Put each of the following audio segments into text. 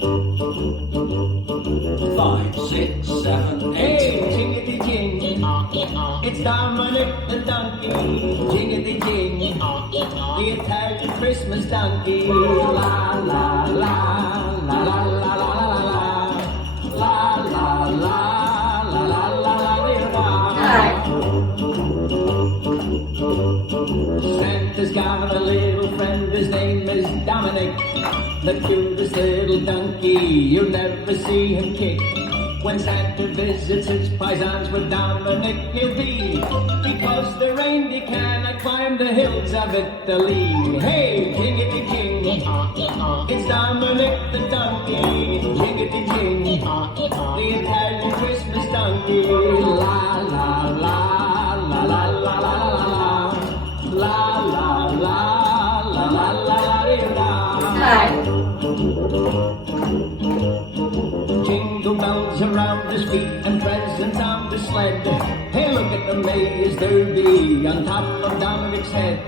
5, 6, 7, 8. Hey, jingity-jing. It's Dominic the donkey. Jingity-jing. The Italian Christmas donkey. La, la, la, la, la, la, la, la, la. La, la, la, la, la, la, la. Santa's got a little friend, his name is Dominic, the cutest little donkey, you'll never see him kick. When Santa visits his paisans with Dominic he'll be, because the reindeer cannot climb the hills of Italy. Hey, jingity-jing, it's Dominic the donkey, jingity-jing, the Italian Christmas donkey. La, la, la, la, la, la, la, la. La la la la la la la. Jingle bells around his feet and presents on the sled. Hey, look at the mayor's derby on top of Dominic's head.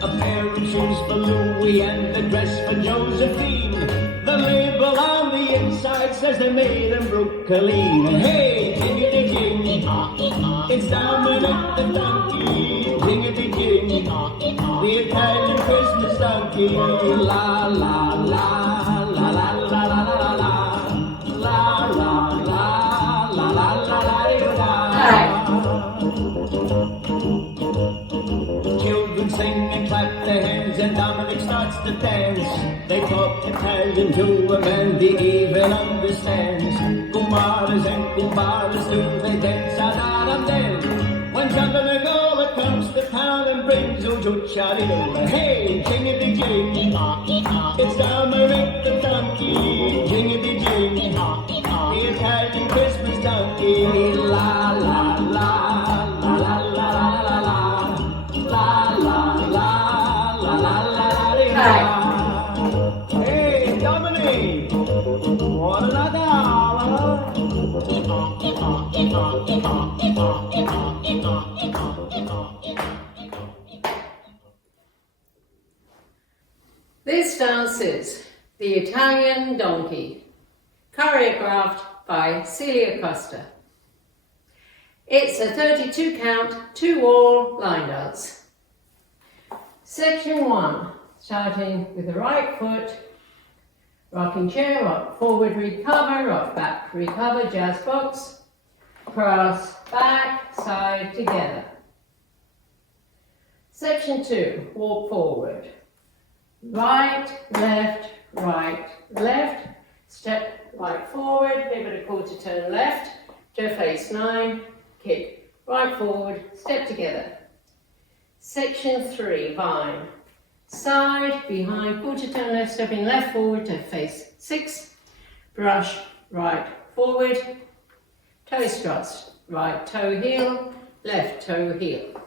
A pair of shoes for Louis and a dress for Josephine. The label on the inside says they made in Brooklyn. Hey, jingity-jing, it's Dominic the donkey. Jingity-jing, the Italian Christmas donkey. La la la la la la la la la la la la la la la. Children sing and clap their hands and Dominic starts to dance. They talk Italian to him and he even understands. Kumaras and kumaras do they dance out of them. When Sant'Nicola comes to town and brings Ujucciarino. Hey, jingity-jing, it's Dominic the donkey. Jingity-jing, the Italian Christmas donkey. La la la la la la la la la la la la la la. Hey, Dominic, what another? This dance is The Italian Donkey, choreographed by Celia Costa. It's a 32 count, 2-wall line dance. Section 1, starting with the right foot, rocking chair, rock forward, recover, rock back, recover, jazz box, cross, back, side, together. Section 2, walk forward. Right, left, step right forward, pivot a quarter turn left, to face 9, kick, right forward, step together. Section 3, vine. Side, behind, quarter turn left, stepping left forward to face 6, brush, right forward, toe struts, right toe heel, left toe heel.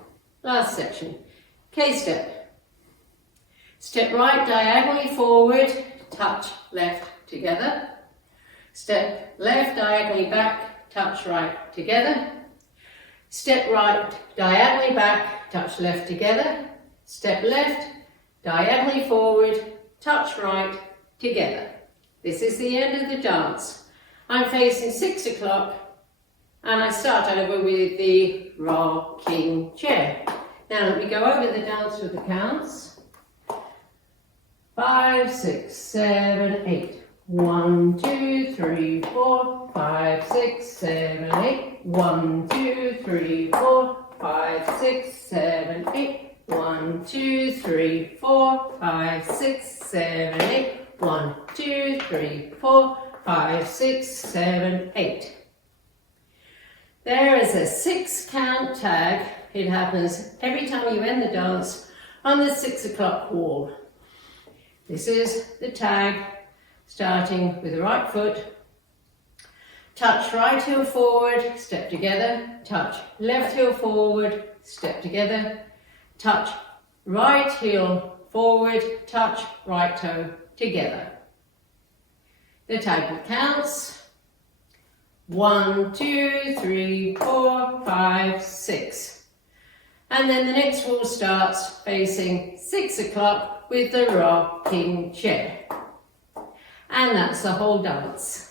Last section, K-step. Step right diagonally forward, touch left together. Step left diagonally back, touch right together. Step right diagonally back, touch left together. Step left diagonally forward, touch right together. This is the end of the dance. I'm facing 6 o'clock and I start over with the rocking chair. Now let me go over the dance with the counts. 5, 6, 7, 8. 1, 2, 3, 4, 5, 6, 7, 8. 1, 2, 3, 4, 5, 6, 7, 8. 1, 2, 3, 4, 5, 6, 7, 8. 1, 2, 3, 4, 5, 6, 7, 8. There is a 6 count tag. It happens every time you end the dance on the 6 o'clock wall. This is the tag, starting with the right foot. Touch right heel forward, step together. Touch left heel forward, step together. Touch right heel forward, touch right toe together. The tag counts. 1, 2, 3, 4, 5, 6. And then the next wall starts facing 6 o'clock with the rocking chair. And that's the whole dance.